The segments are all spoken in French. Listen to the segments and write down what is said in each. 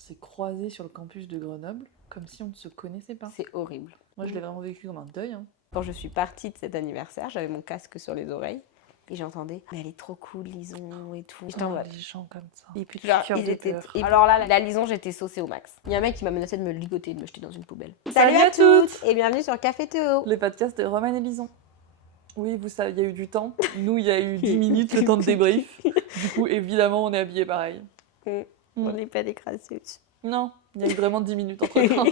s'est croisés sur le campus de Grenoble, comme si on ne se connaissait pas. C'est horrible. Moi, je l'ai vraiment vécu comme un deuil. Hein. Quand je suis partie de cet anniversaire, j'avais mon casque sur les oreilles et j'entendais « Mais elle est trop cool, Lison, et tout. » J'étais en mode... Les gens comme ça. Et puis, Genre, cœur ils de étaient... peur. Et alors là, la Lison, j'étais saucée au max. Il y a un mec qui m'a menacé de me ligoter et de me jeter dans une poubelle. Salut à toutes et bienvenue sur Café Théo. Les podcasts de Roman et Lison. Oui, vous savez, il y a eu du temps. Nous, il y a eu 10 minutes, le temps de débrief. Du coup, évidemment, on est habillés pareil. On n'est pas des crasseuses. Non, il y a eu vraiment 10 minutes entre temps.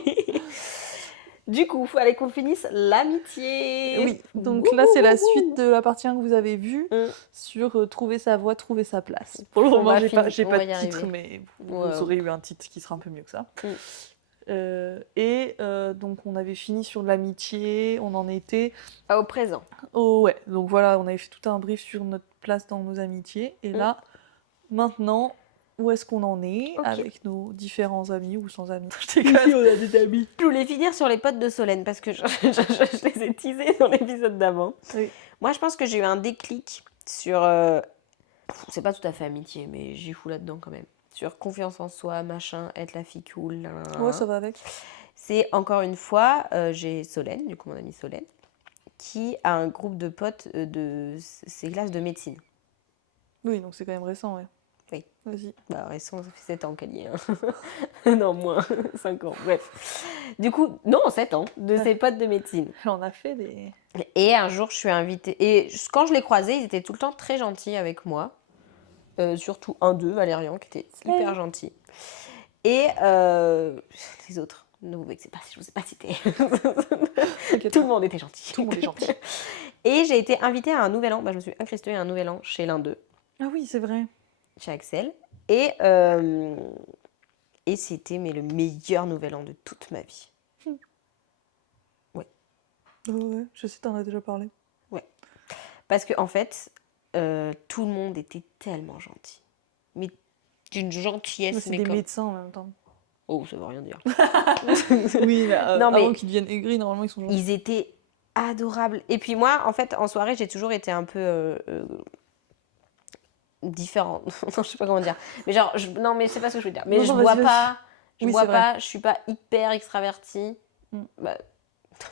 Du coup, il fallait qu'on finisse l'amitié. Oui, donc là, c'est la suite de la partie 1 que vous avez vue sur trouver sa voix, trouver sa place. Pour le moment, j'ai pas de titre, mais vous aurez eu un titre qui sera un peu mieux que ça. Donc, on avait fini sur l'amitié, on en était... Au présent. Oh ouais, donc voilà, on avait fait tout un brief sur notre place dans nos amitiés. Et là, maintenant... Où est-ce qu'on en est avec nos différents amis ou sans amis? Si on a des amis. Je voulais finir sur les potes de Solène parce que je les ai teasés dans l'épisode d'avant. Oui. Moi, je pense que j'ai eu un déclic sur... c'est pas tout à fait amitié, mais j'y fous là-dedans quand même. Sur confiance en soi, machin, être la fille cool. Ouais, ça va avec. C'est encore une fois, j'ai Solène, du coup mon amie Solène, qui a un groupe de potes de ses classes de médecine. Oui, donc c'est quand même récent, ouais. Oui. Vas-y. Bah, récent, ça fait 7 ans qu'elle y est. Hein. Non, moins. 5 ans. Bref. Du coup, non, 7 ans, de ses potes de médecine. Elle en a fait des... Et un jour, je suis invitée. Et quand je les croisais, ils étaient tout le temps très gentils avec moi. Surtout un d'eux, Valérian, qui était hyper gentil. Et les autres, ne vous vexez pas si je ne vous ai pas cité. Tout le monde était gentil. Tout le monde est gentil. Et j'ai été invitée à un nouvel an. Bah, je me suis incrustée à un nouvel an chez l'un d'eux. Ah oui, c'est vrai. Chez Axel. Et c'était le meilleur nouvel an de toute ma vie. Ouais. Ouais, je sais, t'en as déjà parlé. Ouais. Parce qu'en fait, tout le monde était tellement gentil. Mais d'une gentillesse. Mais c'est des médecins en même temps. Oh, ça veut rien dire. Oui, mais, non, mais avant qu'ils deviennent aigris, normalement, ils sont gentils. Ils étaient adorables. Et puis moi, en fait, en soirée, j'ai toujours été un peu... différente. Je sais pas comment dire. Mais genre, non, mais c'est pas ce que je veux dire. Mais je bois pas. Je bois pas. Je suis pas hyper extravertie. Bah,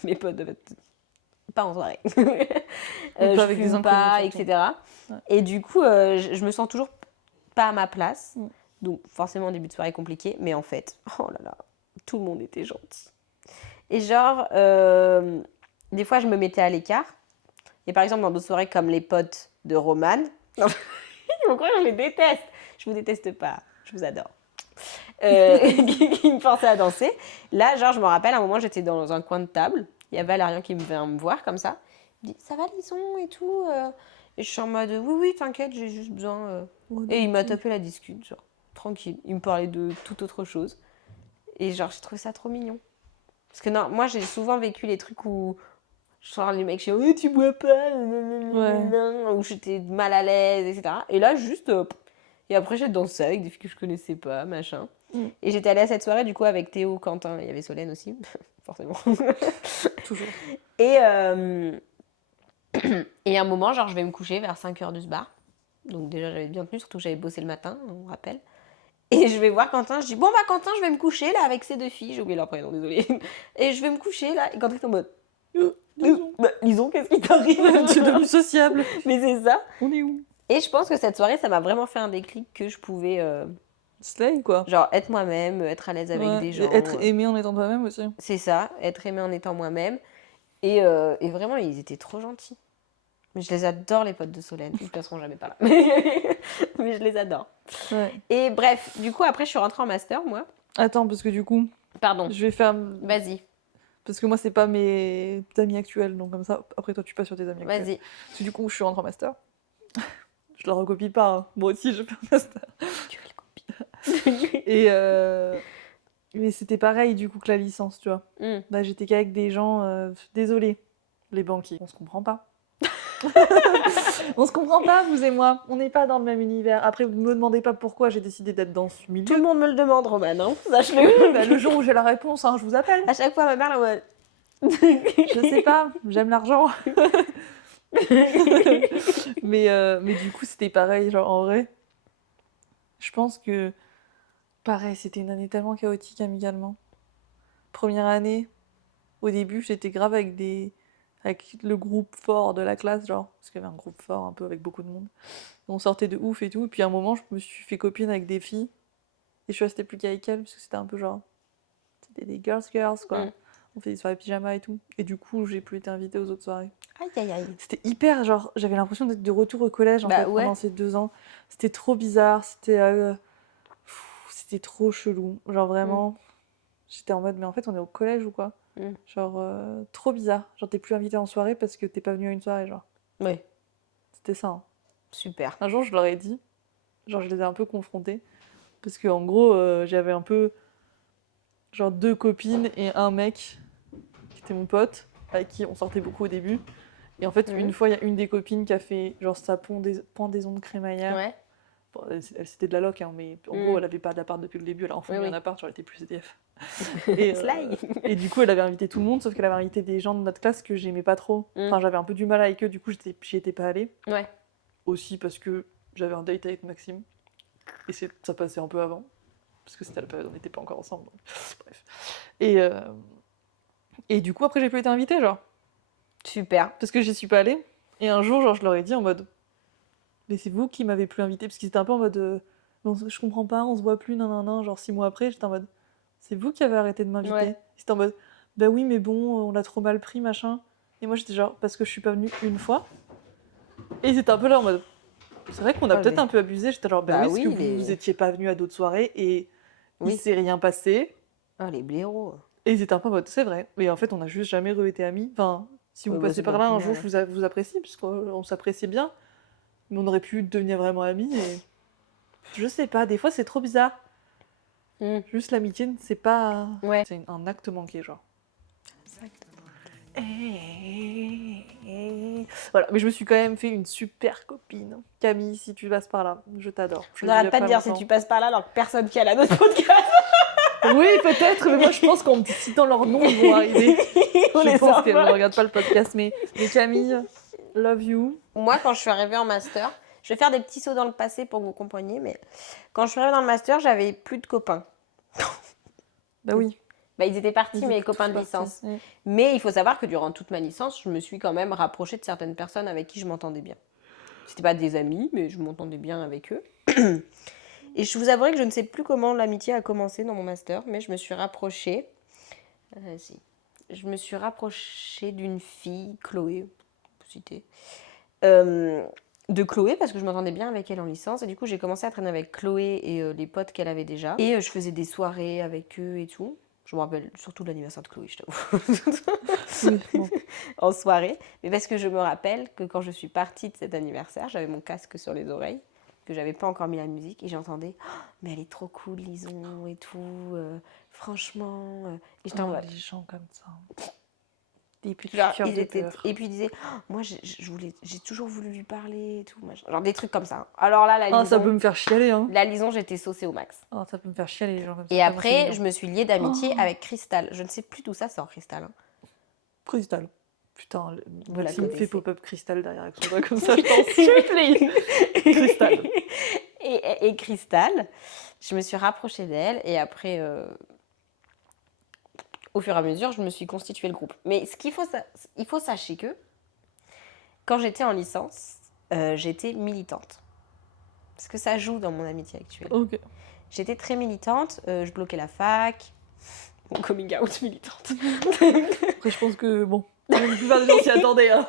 mes potes doivent être pas en soirée. Je fume pas, etc. Ouais. Et du coup, je me sens toujours pas à ma place. Donc forcément, début de soirée compliqué. Mais en fait, oh là là, tout le monde était gentil. Et genre, des fois, je me mettais à l'écart. Et par exemple, dans d'autres soirées comme les potes de Roman... Ils vont croire que je les déteste. Je vous déteste pas, je vous adore. Qui me forçaient à danser. Là, genre, je me rappelle, à un moment, j'étais dans un coin de table. Il y a Valérian qui vient me voir comme ça. Il me dit, ça va, Lison et tout. Et je suis en mode, oui, t'inquiète, j'ai juste besoin... Et il m'a tapé la discute, genre, tranquille. Il me parlait de toute autre chose. Et genre, j'ai trouvé ça trop mignon. Parce que non, moi, j'ai souvent vécu les trucs où... Genre les mecs, je dis, tu bois pas, ou j'étais mal à l'aise, etc. Et là, juste. Et après, j'ai dansé avec des filles que je connaissais pas, machin. Et j'étais allée à cette soirée, du coup, avec Théo, Quentin, il y avait Solène aussi, forcément. Toujours. Et à un moment, genre, je vais me coucher vers 5h de ce bar. Donc, déjà, j'avais bien tenu, surtout que j'avais bossé le matin, on rappelle. Et je vais voir Quentin, je dis, bon, bah, Quentin, je vais me coucher là avec ces deux filles. J'ai oublié leur prénom, désolée. Et je vais me coucher là. Et Quentin est en mode. Lison, qu'est-ce qui t'arrive? Tu es devenu sociable. Mais c'est ça. On est où? Et je pense que cette soirée, ça m'a vraiment fait un déclic que je pouvais... slay, quoi. Genre, être moi-même, être à l'aise avec des gens. Être aimé en étant toi-même aussi. C'est ça, être aimé en étant moi-même. Et vraiment, ils étaient trop gentils. Mais je les adore, les potes de Solène. Ils ne passeront jamais par là. Mais je les adore. Ouais. Et bref, du coup, après, je suis rentrée en master, moi. Attends, parce que du coup... Pardon. Je vais faire... Vas-y. Parce que moi, c'est pas mes amis actuels, donc comme ça, après toi, tu passes sur tes amis actuels. Vas-y. Parce que du coup, je suis rentrée en master. Je la recopie pas, hein. Moi aussi, je fais un master. Tu recopies. Et mais c'était pareil, du coup, que la licence, tu vois. Bah, j'étais qu'avec des gens... Désolée, les banquiers. On se comprend pas. On se comprend pas, vous et moi. On n'est pas dans le même univers. Après, vous me demandez pas pourquoi j'ai décidé d'être dans ce milieu. Tout le monde me le demande, Roman, hein. Sache-le. Oui, bah, le jour où j'ai la réponse, hein, je vous appelle. À chaque fois, ma mère, là, je sais pas, j'aime l'argent. mais du coup, c'était pareil, genre en vrai. Je pense que Pareil, c'était une année tellement chaotique amicalement. Première année, au début, j'étais grave avec le groupe fort de la classe, genre, parce qu'il y avait un groupe fort un peu avec beaucoup de monde. On sortait de ouf et tout, et puis à un moment, je me suis fait copine avec des filles, et je suis restée plus qu'avec elles, parce que c'était un peu genre, c'était des girls, quoi. On fait des soirées pyjama et tout. Et du coup, j'ai plus été invitée aux autres soirées. Aïe, aïe, aïe. C'était hyper, genre, j'avais l'impression d'être de retour au collège, en fait, pendant ces 2 ans. C'était trop bizarre, c'était trop chelou. Genre, vraiment, j'étais en mode, mais en fait, on est au collège ou quoi? Genre, trop bizarre. Genre, t'es plus invitée en soirée parce que t'es pas venue à une soirée, genre. Oui. C'était ça, hein. Super. Un jour, je leur ai dit, genre, je les ai un peu confrontés. Parce qu'en gros, j'avais un peu, genre, 2 copines et un mec qui était mon pote, avec qui on sortait beaucoup au début. Et en fait, une fois, il y a une des copines qui a fait, genre, sa pendaison de crémaillère. Ouais. Bon, c'était de la loc, hein, mais en gros, elle avait pas d'appart depuis le début, elle a enfin eu un appart, genre, elle était plus CDF. Et du coup, elle avait invité tout le monde, sauf qu'elle avait invité des gens de notre classe que j'aimais pas trop. Enfin, j'avais un peu du mal avec eux, du coup, j'y étais pas allée. Ouais. Aussi parce que j'avais un date avec Maxime. Et ça passait un peu avant. Parce que c'était la période où on n'était pas encore ensemble. Donc... Bref. Et du coup, après, j'ai plus été invitée, genre. Super. Parce que j'y suis pas allée. Et un jour, genre, je leur ai dit en mode... Mais c'est vous qui m'avez plus invitée. Parce qu'ils étaient un peu en mode... Non, je comprends pas, on se voit plus, nan. Genre 6 mois après, j'étais en mode... C'est vous qui avez arrêté de m'inviter. Ouais. C'était en mode... Bah oui, mais bon, on l'a trop mal pris, machin. Et moi, j'étais genre... Parce que je suis pas venue une fois. Et ils étaient un peu là en mode... C'est vrai qu'on a peut-être un peu abusé. J'étais genre... Bah oui, parce que vous étiez pas venus à d'autres soirées et... Il s'est rien passé. Ah, les blaireaux. Et ils étaient un peu en mode, c'est vrai. Mais en fait, on a juste jamais re-été amis. Enfin, si vous passez par là un jour, je vous apprécie, puisqu'on s'appréciait bien. Mais on aurait pu devenir vraiment amis. Et... Je sais pas, des fois, c'est trop bizarre. Juste l'amitié, c'est pas... Ouais. C'est un acte manqué, genre. Voilà, mais je me suis quand même fait une super copine. Camille, si tu passes par là, je t'adore. On n'arrête pas de dire si tu passes par là alors que personne qui a la notre podcast. Oui, peut-être, mais moi je pense qu'en me citant leur nom, ils vont arriver. Je pense qu'elle ne regarde pas le podcast, mais Camille, love you. Moi, quand je suis arrivée en master, je vais faire des petits sauts dans le passé pour que vous compreniez, mais quand je suis arrivée dans le master, j'avais plus de copains. Bah oui. Bah, ils étaient partis, mes copains de licence. Mais il faut savoir que durant toute ma licence, je me suis quand même rapprochée de certaines personnes avec qui je m'entendais bien. C'était pas des amis, mais je m'entendais bien avec eux. Et je vous avouerai que je ne sais plus comment l'amitié a commencé dans mon master, mais je me suis rapprochée. Je me suis rapprochée d'une fille, Chloé, citée. De Chloé, parce que je m'entendais bien avec elle en licence. Et du coup, j'ai commencé à traîner avec Chloé et les potes qu'elle avait déjà. Et je faisais des soirées avec eux et tout. Je me rappelle surtout de l'anniversaire de Chloé, je t'avoue. Oui, en soirée. Mais parce que je me rappelle que quand je suis partie de cet anniversaire, j'avais mon casque sur les oreilles, que j'avais pas encore mis la musique, et j'entendais oh, mais elle est trop cool, Lison, et tout. Franchement. Et j'étais en mode. Les gens comme ça. Des petits Genre, cœurs de peur. Et puis ils disaient oh, moi j'ai toujours voulu lui parler et tout. Machin. Genre des trucs comme ça. Alors là, la Lison. Ça peut me faire chialer, hein. La Lison, j'étais saucée au max. Ça peut me faire chialer, les gens comme ça. Et après, je me suis liée d'amitié avec Cristal. Je ne sais plus d'où ça sort, Cristal. Hein. Cristal. Putain, Maxime fait pop-up Cristal derrière avec son doigt comme ça, je t'en supplie. Cristal. Et Cristal, je me suis rapprochée d'elle et après, au fur et à mesure, je me suis constitué le groupe. Mais il faut sachez que quand j'étais en licence, j'étais militante. Parce que ça joue dans mon amitié actuelle. Ok. J'étais très militante, je bloquais la fac, mon coming out militante. Après, je pense que, bon, la plupart des gens s'y attendaient. Hein.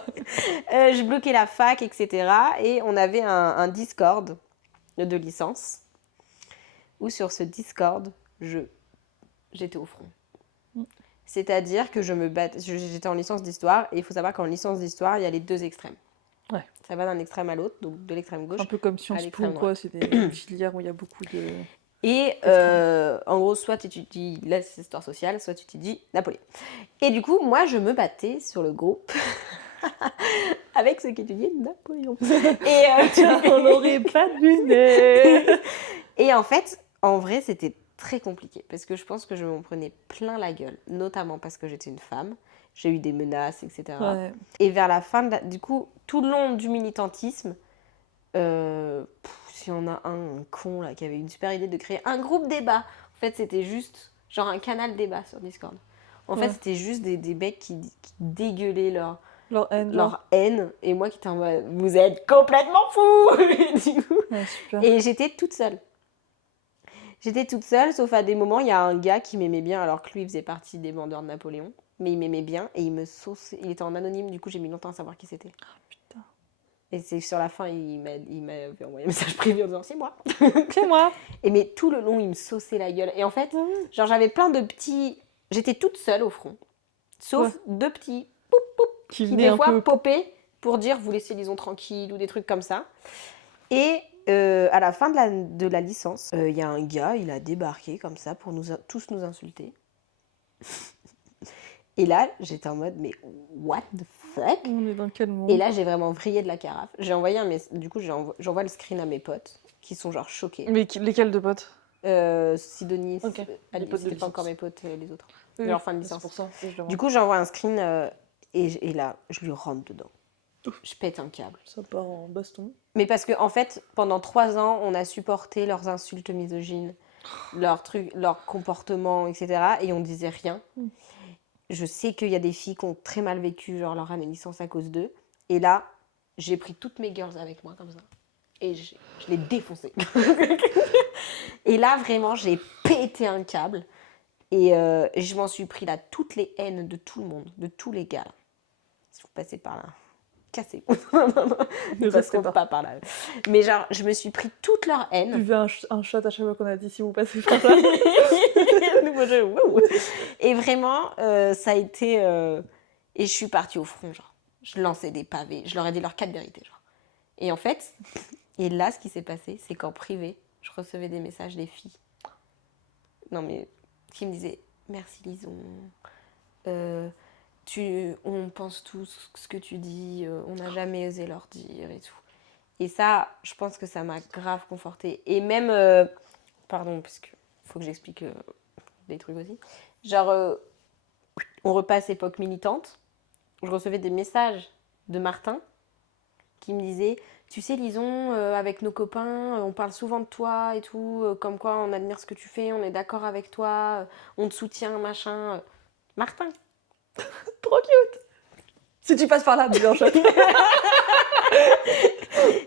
Je bloquais la fac, etc. Et on avait un Discord de licence, où sur ce Discord, j'étais au front. C'est-à-dire que j'étais en licence d'histoire, et il faut savoir qu'en licence d'histoire, il y a les deux extrêmes. Ouais. Ça va d'un extrême à l'autre, donc de l'extrême gauche. Un peu comme Sciences Po, quoi. C'est des filières où il y a beaucoup de... Et en gros, soit tu étudies l'histoire sociale, soit tu étudies Napoléon. Et du coup, moi, je me battais sur le groupe avec ceux qui étudiaient Napoléon. Et on n'aurait pas deviné. Et en fait, en vrai, c'était très compliqué parce que je pense que je m'en prenais plein la gueule, notamment parce que j'étais une femme. J'ai eu des menaces, etc. Ouais. Et vers la fin, du coup, tout le long du militantisme, s'il y en a un con là qui avait une super idée de créer un groupe débat. En fait, c'était juste genre un canal débat sur Discord. En fait, c'était juste des mecs qui dégueulaient leur haine. Et moi qui étais en mode, vous êtes complètement fous. Du coup. Et j'étais toute seule. Sauf à des moments, il y a un gars qui m'aimait bien, alors que lui, il faisait partie des vendeurs de Napoléon. Mais il m'aimait bien et il me sauçait. Il était en anonyme, du coup, j'ai mis longtemps à savoir qui c'était. Oh putain. Et c'est sur la fin, il m'a envoyé un message privé en disant, c'est moi. C'est moi. Et mais tout le long, il me sauçait la gueule. Et en fait, genre, j'avais plein de petits... J'étais toute seule au front. Sauf 2 petits qui des fois popaient pour dire, vous laissez Lison tranquille ou des trucs comme ça. Et à la fin de la licence, il y a un gars, il a débarqué comme ça pour tous nous insulter. Et là, j'étais en mode, mais what the fuck? On est dans quel monde? Et là, j'ai vraiment vrillé de la carafe. J'ai envoyé du coup, j'envoie le screen à mes potes qui sont genre choqués. Mais lesquels de potes? Sidonie, c'était pas encore mes potes, les autres. Leur fin de licence. Pour ça, du coup, j'envoie un screen et là, je lui rentre dedans. Je pète un câble. Ça part en baston. Mais parce que en fait, pendant 3 ans, on a supporté leurs insultes misogynes, leur comportement, etc. Et on disait rien. Je sais qu'il y a des filles qui ont très mal vécu genre leur année de licence à cause d'eux. Et là, j'ai pris toutes mes girls avec moi comme ça. Et je l'ai défoncé. Et là, vraiment, j'ai pété un câble. Et je m'en suis pris là toutes les haines de tout le monde, de tous les gars. Si vous passez par là, cassez-vous. Ne passez pas par là. Mais genre, je me suis pris toute leur haine. Tu veux un shot à chaque fois qu'on a dit si vous passez par là. Nouveau jeu. Et vraiment, ça a été... Et je suis partie au front, genre. Je lançais des pavés. Je leur ai dit leurs 4 vérités, genre. Et en fait... Et là, ce qui s'est passé, c'est qu'en privé, je recevais des messages des filles. Non, mais qui me disaient « Merci Lison, on pense tous ce que tu dis, on n'a jamais osé leur dire et tout. » Et ça, je pense que ça m'a grave confortée. Et même, pardon, parce qu'il faut que j'explique des trucs aussi. Genre, on repasse époque militante. Je recevais des messages de Martin qui me disait « Tu sais, Lison, avec nos copains, on parle souvent de toi et tout, comme quoi on admire ce que tu fais, on est d'accord avec toi, on te soutient, machin. » Martin. Trop cute. Si tu passes par là, bien choc.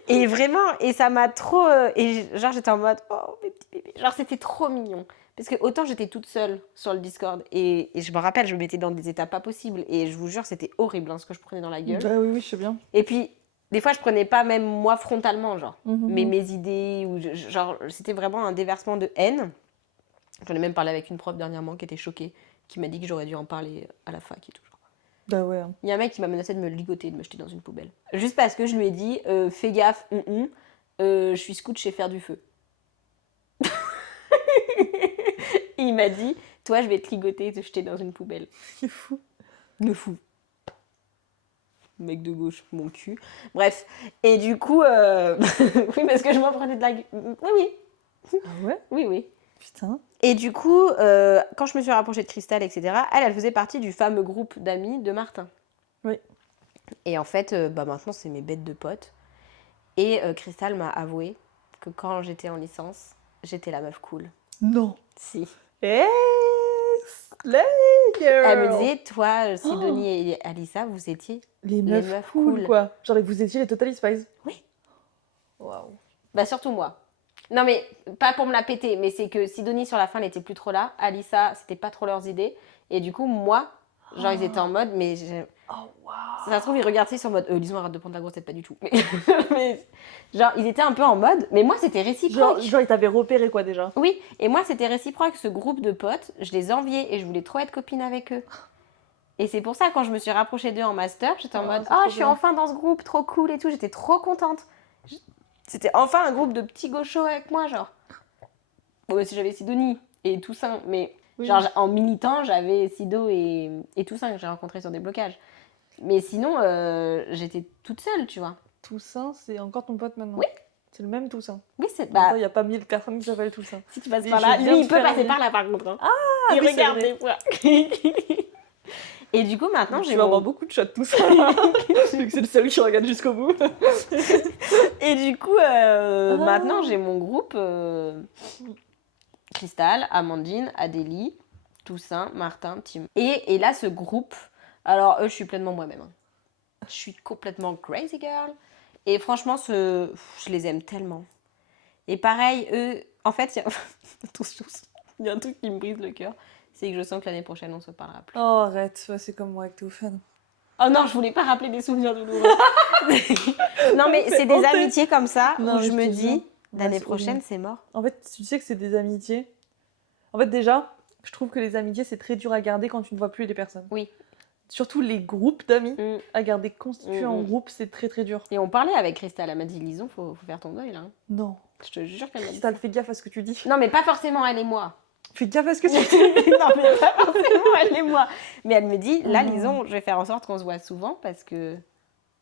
Et vraiment, et ça m'a trop... et genre, j'étais en mode « Oh, mes petits bébés ». Genre, c'était trop mignon. Parce que autant j'étais toute seule sur le Discord, et je me rappelle, je me mettais dans des états pas possibles, et je vous jure, c'était horrible, ce que je prenais dans la gueule. Bah oui, je sais bien. Et puis... Des fois, je prenais pas même moi frontalement, genre, mes idées, ou genre, c'était vraiment un déversement de haine. J'en ai même parlé avec une prof dernièrement qui était choquée, qui m'a dit que j'aurais dû en parler à la fac et tout. Bah ouais. Il y a un mec qui m'a menacé de me ligoter, de me jeter dans une poubelle. Juste parce que je lui ai dit, fais gaffe, je suis scout chez Faire du Feu. Et il m'a dit, toi, je vais te ligoter et te jeter dans une poubelle. C'est fou. Le fou. Mec de gauche, mon cul. Bref, et du coup, oui, parce que je m'en prenais de la gueule. Oui. Ah ouais? Oui. Putain. Et du coup, quand je me suis rapprochée de Cristal, etc., elle faisait partie du fameux groupe d'amis de Martin. Oui. Et en fait, maintenant, c'est mes bêtes de potes. Et Cristal m'a avoué que quand j'étais en licence, j'étais la meuf cool. Non. Si. Slay girl. Elle me disait, toi, Sidonie et Alissa, vous étiez les meufs cool, quoi. Genre, vous étiez les Totally Spies. Oui. Waouh. Bah, surtout moi. Non, mais pas pour me la péter, mais c'est que Sidonie, sur la fin, elle était plus trop là. Alissa, c'était pas trop leurs idées. Et du coup, moi, genre, ils étaient en mode, mais... Oh, waouh. Ça se trouve, ils regardaient ça en mode, Lison, arrête de prendre ta grosse tête, pas du tout. Mais genre, ils étaient un peu en mode, mais moi, c'était réciproque. Genre ils t'avaient repéré, quoi, déjà. Oui, et moi, c'était réciproque. Ce groupe de potes, je les enviais et je voulais trop être copine avec eux. Et c'est pour ça, quand je me suis rapprochée d'eux en master, j'étais en mode, je suis enfin dans ce groupe, trop cool et tout. J'étais trop contente. C'était enfin un groupe de petits gauchos avec moi, genre. Bon, aussi, j'avais Sidonie et Toussaint, mais genre, en militant, j'avais Sido et Toussaint que j'ai rencontrés sur des blocages. Mais sinon, j'étais toute seule, tu vois. Toussaint, c'est encore ton pote maintenant? Oui. C'est le même Toussaint? Oui, c'est... Il n'y a pas 1000 personnes qui s'appellent Toussaint. Si tu passes par là, lui, il peut passer par là, par contre. Hein. Ah, il regarde des fois. Et du coup, maintenant, Tu vas avoir beaucoup de chats de tout ça. Vu que c'est le seul qui regarde jusqu'au bout. Et du coup, maintenant, j'ai mon groupe Cristal, Amandine, Adélie, Toussaint, Martin, Tim. Et là, ce groupe, alors eux, je suis pleinement moi-même. Je suis complètement crazy girl. Et franchement, je les aime tellement. Et pareil, eux, en fait, il y a un truc qui me brise le cœur. C'est que je sens que l'année prochaine, on se parlera plus. Oh, arrête, ouais, c'est comme moi avec Théophane. Oh non, je voulais pas rappeler des souvenirs douloureux. Non, mais c'est des amitiés comme ça où je me dis, l'année prochaine, c'est mort. En fait, tu sais que c'est des amitiés. En fait, déjà, je trouve que les amitiés, c'est très dur à garder quand tu ne vois plus les personnes. Oui. Surtout les groupes d'amis, à garder constitués en groupe, c'est très très dur. Et on parlait avec Cristal, elle m'a dit, Lison, faut faire ton deuil là. Non. Je te jure qu'elle m'a dit. Cristal, fais gaffe à ce que tu dis. Non, mais pas forcément elle et moi. Fais gaffe à ce que tu dis. Non, mais pas forcément elle et moi. Mais elle me dit, là, Lison, je vais faire en sorte qu'on se voit souvent parce que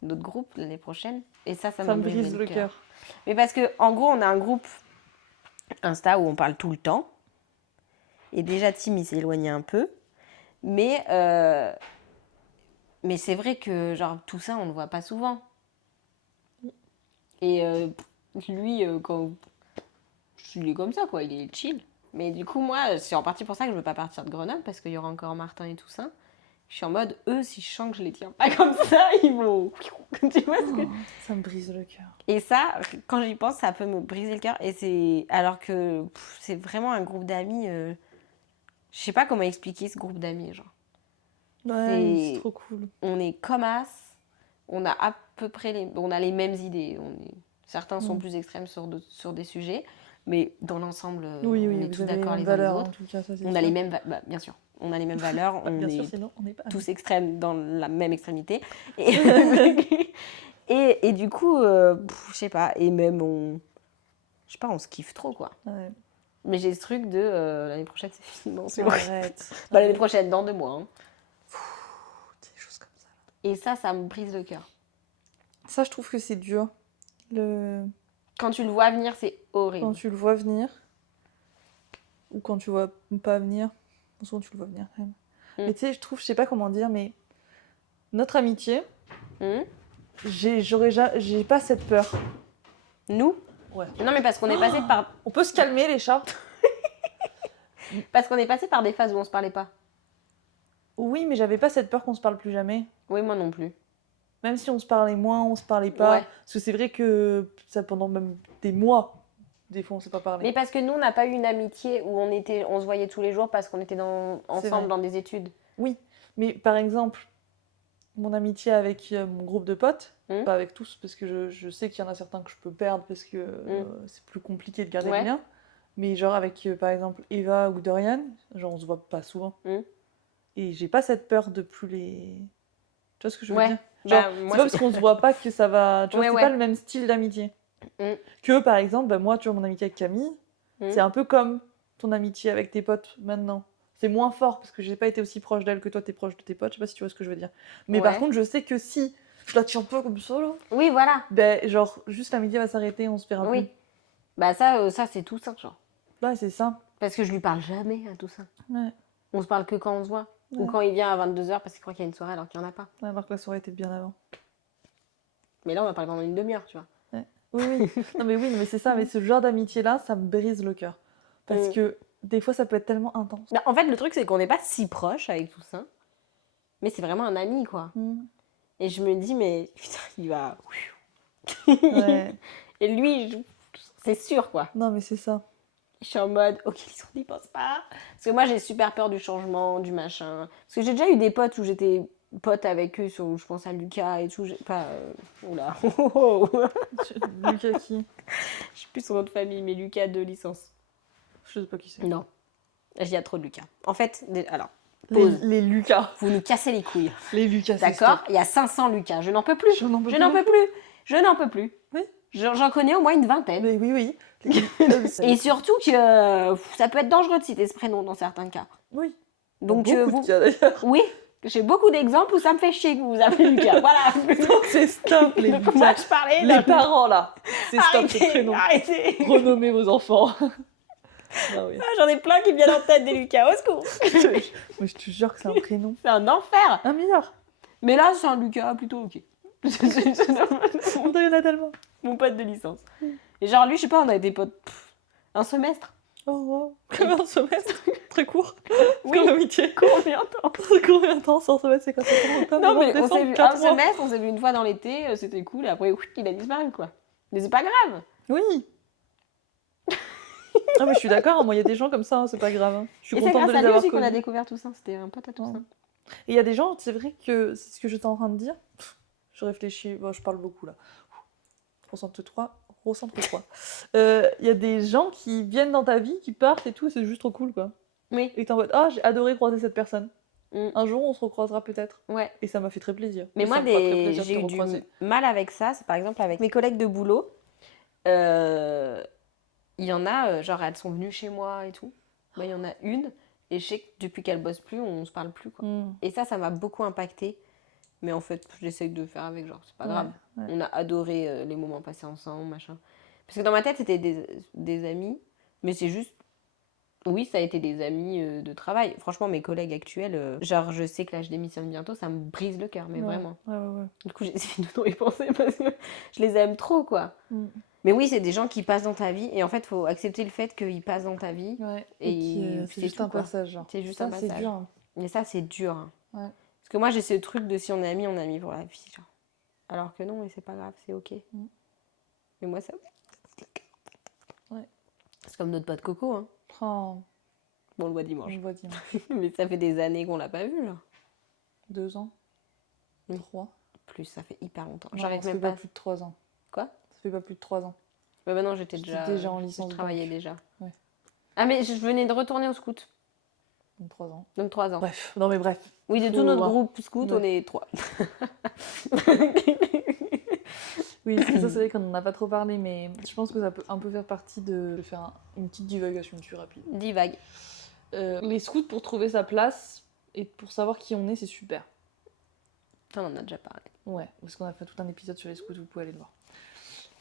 notre groupe l'année prochaine. Et ça me brise le cœur. Mais parce que, en gros, on a un groupe Insta où on parle tout le temps. Et déjà, Tim, il s'est éloigné un peu. Mais c'est vrai que, genre, tout ça, on le voit pas souvent. Et lui, quand il est comme ça, quoi, il est chill. Mais du coup, moi, c'est en partie pour ça que je veux pas partir de Grenoble, parce qu'il y aura encore Martin et tout ça. Je suis en mode, eux, si je sens que je les tiens pas comme ça, ils vont... Tu vois ce que... Ça me brise le cœur. Et ça, quand j'y pense, ça peut me briser le cœur. Et c'est... Alors que c'est vraiment un groupe d'amis... Je sais pas comment expliquer ce groupe d'amis, genre. Ouais, c'est trop cool. On est comme as, on a à peu près on a les mêmes idées. Certains sont plus extrêmes sur des sujets, mais dans l'ensemble, on est tous d'accord les uns les autres. En tout cas, ça, on a les mêmes bien sûr, on a les mêmes valeurs, on bien est sûr, sinon, on n'est pas tous extrêmes dans la même extrémité. Et du coup, je sais pas, et même on se kiffe trop, quoi. Ouais. Mais j'ai ce truc de l'année prochaine, c'est fini. Non, c'est arrête. L'année prochaine, dans 2 mois. Hein. Des choses comme ça. Et ça me brise le cœur. Ça, je trouve que c'est dur. Quand tu le vois venir, c'est horrible. Quand tu le vois venir, ou quand tu vois pas venir, souvent tu le vois venir quand même. Mais tu sais, je sais pas comment dire, mais notre amitié, j'ai pas cette peur. Nous ? Ouais. Non, mais parce qu'on est passé par... On peut se calmer, les chats. Parce qu'on est passé par des phases où on se parlait pas. Oui, mais j'avais pas cette peur qu'on se parle plus jamais. Oui, moi non plus. Même si on se parlait moins, on se parlait pas. Ouais. Parce que c'est vrai que ça, pendant même des mois, des fois, on s'est pas parlé. Mais parce que nous, on n'a pas eu une amitié où on se voyait tous les jours parce qu'on était ensemble dans des études. Oui, mais par exemple, mon amitié avec mon groupe de potes, pas avec tous, parce que je sais qu'il y en a certains que je peux perdre parce que c'est plus compliqué de garder le lien. Mais genre avec, par exemple, Eva ou Dorian, genre on se voit pas souvent. Et j'ai pas cette peur de plus les... Tu vois ce que je veux dire? Genre, c'est pas parce qu'on se voit pas que ça va... Tu vois, c'est pas le même style d'amitié. Que, par exemple, moi, tu vois, mon amitié avec Camille, c'est un peu comme ton amitié avec tes potes maintenant. C'est moins fort, parce que j'ai pas été aussi proche d'elle que toi, t'es proche de tes potes. Je sais pas si tu vois ce que je veux dire. Mais par contre, je sais que si je la tiens pas comme ça, là... Oui, voilà. Ben, genre, juste l'amitié va s'arrêter, on se verra plus. Bah ça c'est tout ça, genre. Bah, c'est ça. Parce que je lui parle jamais à tout ça. Ouais. On se parle que quand on se voit. Ou quand il vient à 22h parce qu'il croit qu'il y a une soirée alors qu'il n'y en a pas. Ouais, alors que la soirée était bien avant. Mais là, on va parler pendant une demi-heure, tu vois. Ouais. Oui. non, mais c'est ça. Mais ce genre d'amitié-là, ça me brise le cœur. Parce que des fois, ça peut être tellement intense. En fait, le truc, c'est qu'on n'est pas si proche avec tout ça. Mais c'est vraiment un ami, quoi. Et je me dis, mais putain, il va... Ouais. Et lui, c'est sûr, quoi. Non, mais c'est ça. Je suis en mode, ok, ils n'y pensent pas. Parce que moi, j'ai super peur du changement, du machin. Parce que j'ai déjà eu des potes où j'étais pote avec eux, je pense à Lucas et tout. Pas... Oula. Lucas qui? Je sais plus son nom de famille, mais Lucas de licence. Je sais pas qui c'est. Non. Il y a trop de Lucas. En fait, alors... Les Lucas. Vous nous cassez les couilles. Les Lucas, d'accord. Il y a 500 Lucas. Je n'en peux plus. Je n'en peux plus. Oui. J'en connais au moins une vingtaine. Mais oui. Et surtout que ça peut être dangereux de citer ce prénom dans certains cas. Oui. Donc beaucoup de cas, d'ailleurs. Oui. J'ai beaucoup d'exemples où ça me fait chier que vous vous appelez Lucas. Voilà. Donc c'est stop les Lucas. Moi je parlais. Les parents là. C'est stop ce prénom. Arrêtez. Renommez vos enfants. Non, oui. Ah, j'en ai plein qui me viennent en tête des Lucas, au secours. Mais je te jure que c'est un prénom. C'est un enfer. Un milliard. Mais là, c'est un Lucas plutôt ok. Il y en a tellement. Mon pote de licence. Et genre, lui, je sais pas, on a été potes un semestre. Oh, wow. Comme un semestre. Très court. Oui. Comme amitié. Combien de temps? Combien de temps? Un semestre, c'est quoi? C'est Non, mais on s'est vu un 4 mois. semestre, on s'est vu une fois dans l'été, c'était cool, et après, il a disparu, quoi. Mais c'est pas grave. Oui. Ah, mais je suis d'accord, moi, il y a des gens comme ça, hein, c'est pas grave. Hein. Je suis Et c'est contente grâce de à les lui avoir aussi qu'on a connus. découvert tout ça, c'était un pote à tout ça. Et il y a des gens, c'est vrai que c'est ce que j'étais en train de dire. Je réfléchis, bon, je parle beaucoup là. Concentre-toi. Il y a des gens qui viennent dans ta vie, qui partent et tout, c'est juste trop cool quoi. Oui. Et t'es en mode, ah, j'ai adoré croiser cette personne. Mm. Un jour, on se recroisera peut-être. Ouais. Et ça m'a fait très plaisir. Mais et moi, ça me fera très plaisir de j'ai te eu du recroiser. mal avec ça, c'est par exemple avec mes collègues de boulot. Il y en a, genre, elles sont venues chez moi et tout. Bah, il y en a une, et je sais que depuis qu'elle bosse plus, on se parle plus, quoi. Et ça m'a beaucoup impacté. Mais en fait, j'essaye de faire avec, genre, c'est pas grave. Ouais. On a adoré les moments passés ensemble, machin. Parce que dans ma tête, c'était des amis, mais c'est juste... Oui, ça a été des amis de travail. Franchement, mes collègues actuels, genre, je sais que là, je démissionne bientôt, ça me brise le cœur, mais vraiment. Ouais. Du coup, j'essaie de non y penser parce que je les aime trop, quoi. Mais oui, c'est des gens qui passent dans ta vie, et en fait, il faut accepter le fait qu'ils passent dans ta vie. Ouais. Et c'est juste un passage, genre. C'est juste ça, un passage. c'est dur. Hein. Mais ça, c'est dur. Hein. Ouais. Parce que moi, j'ai ce truc de si on est amis pour la vie, genre. Alors que non, mais c'est pas grave, c'est ok. Mais moi, ça... Ouais. C'est comme notre pote Coco, hein. Oh. Bon, on le voit dimanche. On le voit dimanche. Mais ça fait des années qu'on l'a pas vu, là. 2 ans. 3. Plus, ça fait hyper longtemps. Non, J'arrive ça même fait pas... pas plus de 3 ans. Quoi? Ça fait pas plus de 3 ans. Bah non, j'étais déjà en licence. Je travaillais déjà. Ouais. Ah, mais je venais de retourner au scout. Donc 3 ans. Donc 3 ans. Bref. Non, mais bref. Oui, de tout notre groupe scout, on est 3. Oui, parce que ça, c'est vrai qu'on n'en a pas trop parlé, mais je pense que ça peut un peu faire partie de faire une petite divagation dessus rapide. Divague. Les scouts, pour trouver sa place et pour savoir qui on est, c'est super. On en a déjà parlé. Ouais, parce qu'on a fait tout un épisode sur les scouts, vous pouvez aller le voir.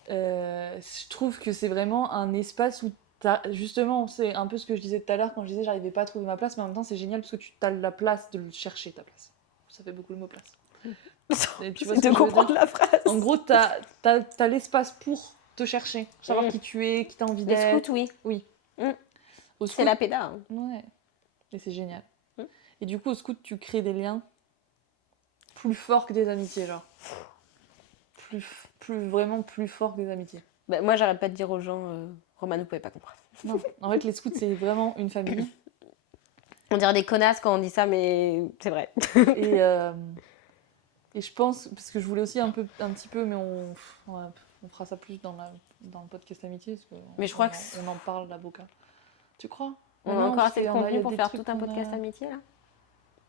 Je trouve que c'est vraiment un espace où justement, c'est un peu ce que je disais tout à l'heure quand je disais j'arrivais pas à trouver ma place, mais en même temps, c'est génial parce que tu as la place de chercher ta place. Ça fait beaucoup le mot place. Et tu vois de comprendre la phrase. En gros, t'as l'espace pour te chercher, savoir qui tu es, qui t'as envie d'être. Les scouts, oui. Oui. C'est la péda. Hein. Ouais. Et c'est génial. Et du coup, au scout, tu crées des liens plus forts que des amitiés, genre. Vraiment plus forts que des amitiés. Bah, moi, j'arrête pas de dire aux gens, Roman, vous pouvez pas comprendre. Non, en fait, les scouts, c'est vraiment une famille. On dirait des connasses quand on dit ça, mais c'est vrai. Et je pense, parce que je voulais aussi un petit peu, mais on fera ça plus dans le podcast amitié. Parce que mais je crois on en parle là, Boca. Tu crois? On a encore assez de contenu pour faire tout un podcast amitié, là?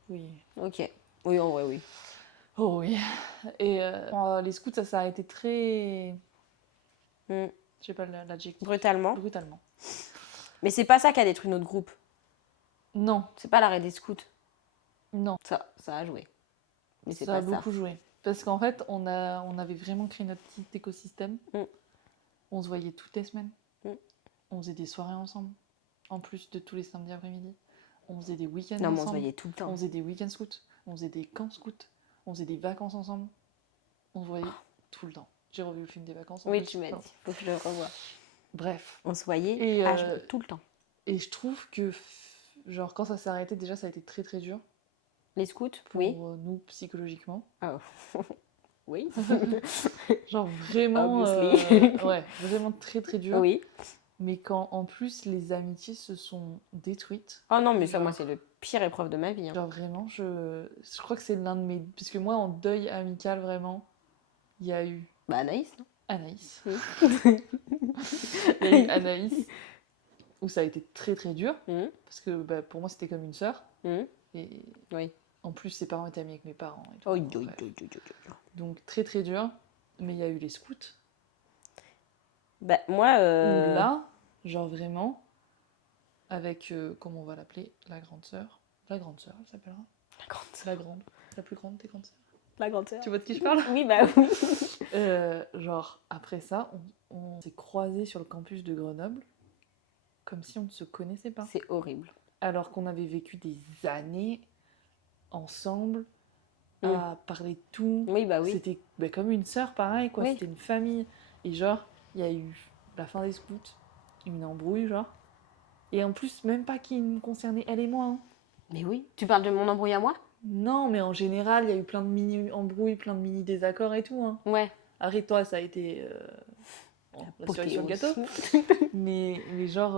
Oui. Ok. Oui, en vrai, oui. Oh oui. Et les scouts, ça a été très... Je sais pas l'adjectif. Brutalement. Brutalement. Mais c'est pas ça qui a détruit notre groupe. Non. C'est pas l'arrêt des scouts. Non. Ça a joué. Mais c'est ça pas a beaucoup joué. Parce qu'en fait, on avait vraiment créé notre petit écosystème. On se voyait toutes les semaines. On faisait des soirées ensemble. En plus de tous les samedis après-midi. On faisait des week-ends ensemble. Non, on se voyait tout le temps. On faisait des week-ends scouts. On faisait des camps scouts. On faisait des vacances ensemble. On se voyait tout le temps. J'ai revu le film des vacances. Oui, tu m'as dit. Faut que je le revoie. Bref. On se voyait tout le temps. Et je trouve que, genre, quand ça s'est arrêté, déjà, ça a été très très dur. Les scouts, pour nous, psychologiquement. Oh. Oui. Genre vraiment... ouais, vraiment très très dur. Oui. Mais quand, en plus, les amitiés se sont détruites... Oh non, mais ça, moi, c'est le pire épreuve de ma vie. Hein. Genre vraiment, je crois que c'est l'un de mes... Parce que moi, en deuil amical, vraiment, il y a eu... Bah, Anaïs, non? Anaïs. Il y a eu Anaïs, où ça a été très très dur. Parce que pour moi, c'était comme une sœur. Et oui. En plus, ses parents étaient amis avec mes parents. Et tout, donc très très dur. Mais il y a eu les scouts. Bah, moi... Où là, genre vraiment, avec, comment on va l'appeler, la grande sœur. La grande sœur, elle s'appellera. La grande sœur. La grande. La plus grande des grandes sœurs. La grande sœur. Tu vois de qui je parle? Oui, bah oui. Genre, après ça, on s'est croisés sur le campus de Grenoble. comme si on ne se connaissait pas. C'est horrible. Alors qu'on avait vécu des années ensemble, à parler de tout. Oui, bah oui. C'était comme une sœur, pareil, quoi. Oui. C'était une famille. Et genre, il y a eu la fin des scouts, une embrouille, genre. Et en plus, même pas qui me concernait elle et moi. Hein. Mais oui. Tu parles de mon embrouille à moi? Non, mais en général, il y a eu plein de mini-embrouilles, plein de mini-désaccords et tout. Hein. Ouais. Arrête-toi, ça a été la cerise sur le gâteau. mais genre,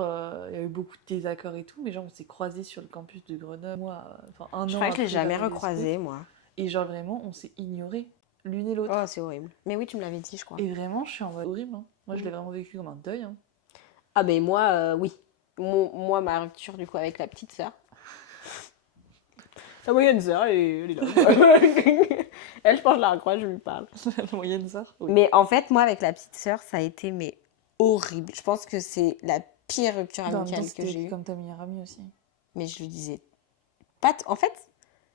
il y a eu beaucoup de désaccords et tout. Mais genre, on s'est croisés sur le campus de Grenoble. Moi, un an je crois que je l'ai après jamais la fin des recroisé, scouts. moi. Et genre, vraiment, on s'est ignorés l'une et l'autre. Oh, c'est horrible. Mais oui, tu me l'avais dit, je crois. Et vraiment, je suis en mode horrible. Hein. Moi, je l'ai vraiment vécu comme un deuil. Hein. Ah, ben moi, oui. Moi, ma rupture, du coup, avec la petite sœur. La moyenne sœur, elle est là. Elle, je pense que je la recroise, je lui parle. La moyenne sœur. Oui. Mais en fait, moi, avec la petite sœur, ça a été horrible. Je pense que c'est la pire rupture amicale que j'ai eue. Comme ta meilleure amie aussi. Mais je lui disais pas... En fait...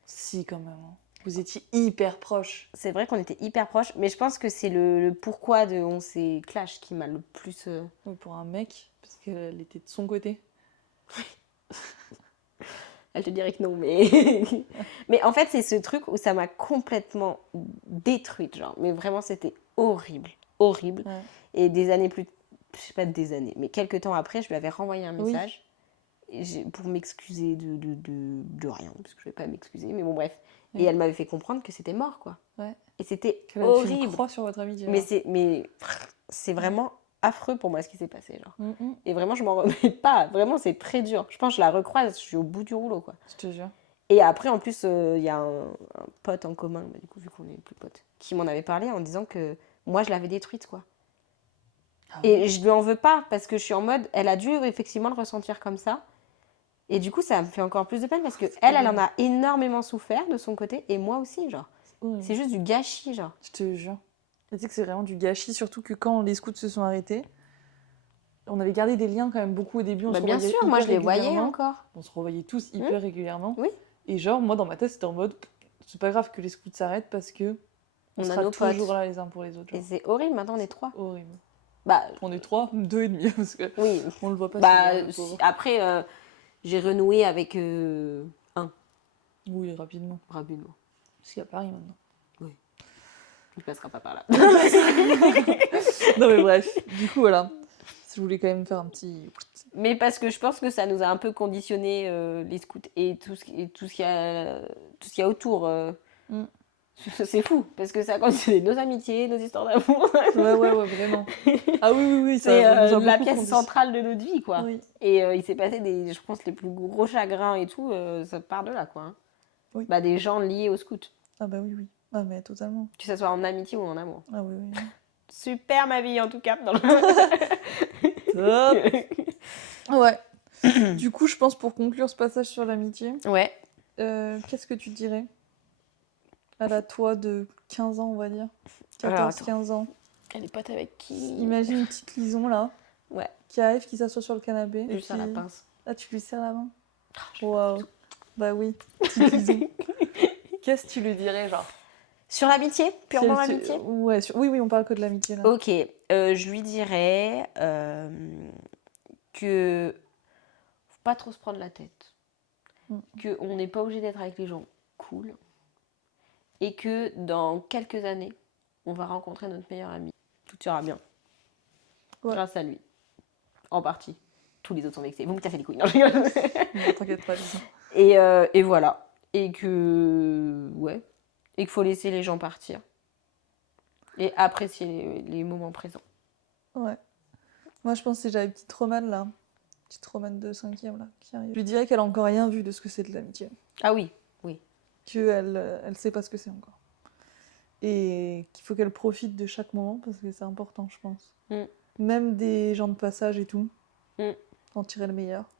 Si, quand même. Hein. Vous étiez hyper proches. C'est vrai qu'on était hyper proches, mais je pense que c'est le pourquoi de on s'est clash qui m'a le plus... Oui, pour un mec, parce qu'elle était de son côté. Elle te dirait que non, mais... mais en fait, c'est ce truc où ça m'a complètement détruite, genre. Mais vraiment, c'était horrible. Horrible. Ouais. Et des années plus... Je sais pas des années, mais quelques temps après, je lui avais renvoyé un message pour m'excuser de rien, parce que je vais pas m'excuser, mais bon, bref. Oui. Et elle m'avait fait comprendre que c'était mort, quoi. Ouais. Et c'était horrible. Fait une croix sur votre amitié. Mais c'est vraiment... affreux pour moi ce qui s'est passé, genre. Et vraiment, je m'en remets pas. Vraiment, c'est très dur. Je pense que je la recroise, je suis au bout du rouleau, quoi. Je te jure. Et après, en plus, il y a un pote en commun, du coup, vu qu'on est plus potes, qui m'en avait parlé en disant que moi, je l'avais détruite, quoi. Ah oui. Et je lui en veux pas, parce que je suis en mode, elle a dû effectivement le ressentir comme ça. Et du coup, ça me fait encore plus de peine, parce que elle en a énormément souffert de son côté, et moi aussi, genre. C'est juste du gâchis, genre. Je te jure. Tu sais que c'est vraiment du gâchis, surtout que quand les scouts se sont arrêtés, on avait gardé des liens quand même beaucoup au début. On se bien sûr, moi je les voyais encore. On se revoyait tous hyper régulièrement. Oui. Et genre, moi dans ma tête, c'était en mode, c'est pas grave que les scouts s'arrêtent parce que on sera toujours là les uns pour les autres. Genre. Et c'est horrible, maintenant on est 3. Horrible. Bah, on est 3, 2 et demi, parce que on le voit pas. Après, j'ai renoué avec un. Oui, rapidement. Parce qu'il y a Paris maintenant. Il passera pas par là. Non mais bref, du coup voilà. Je voulais quand même faire un petit... Mais parce que je pense que ça nous a un peu conditionné les scouts et tout ce qu'il y a autour. C'est fou, parce que ça a conditionné nos amitiés, nos histoires d'amour. Ouais, vraiment. Ah oui, c'est la pièce centrale de notre vie, quoi. Oui. Et il s'est passé je pense, les plus gros chagrins et tout, ça part de là, quoi. Hein. Oui. Bah, des gens liés aux scouts. Ah bah oui. Ah mais totalement. Que ce soit en amitié ou en amour. Ah oui. Super ma vie en tout cas. Top. Ouais. Du coup, je pense pour conclure ce passage sur l'amitié. Ouais. Qu'est-ce que tu dirais à la toi de 15 ans, on va dire 14-15 ans. Elle est pote avec qui? Imagine une petite Lison là. Ouais. Qui arrive, qui s'assoit sur le canapé. Je lui serre la pince. Ah, tu lui serres la main? Waouh. Bah oui, petite Lison. Qu'est-ce que tu lui dirais, genre? Sur l'amitié? Purement l'amitié? Ouais, oui, on parle que de l'amitié là. Ok, je lui dirais que faut pas trop se prendre la tête, qu'on n'est pas obligé d'être avec les gens cool, et que dans quelques années, on va rencontrer notre meilleur ami. Tout ira bien. Ouais. Grâce à lui. En partie. Tous les autres sont vexés. Vous me taffez les couilles. Non, je rigole. Non, t'inquiète pas, Lisa. Et voilà. Et que... Ouais. Et qu'il faut laisser les gens partir. Et apprécier les moments présents. Ouais. Moi, je pense que j'avais une petite romane, là. Petite romane de 5e, là, qui arrive. Je lui dirais qu'elle a encore rien vu de ce que c'est de l'amitié. Ah oui. Elle sait pas ce que c'est encore. Et qu'il faut qu'elle profite de chaque moment, parce que c'est important, je pense. Même des gens de passage et tout. En tirer le meilleur.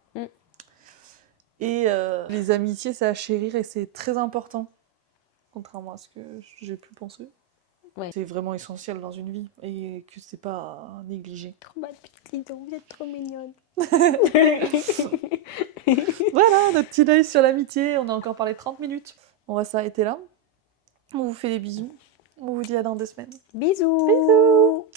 Et les amitiés, c'est à chérir et c'est très important. Contrairement à ce que j'ai pu penser. Ouais. C'est vraiment essentiel dans une vie et que c'est pas négligé. Trop bonne petite Lison, vous êtes trop mignonne. Voilà, notre petit œil sur l'amitié. On a encore parlé 30 minutes. On va s'arrêter là. On vous fait des bisous. On vous dit à dans 2 semaines. Bisous.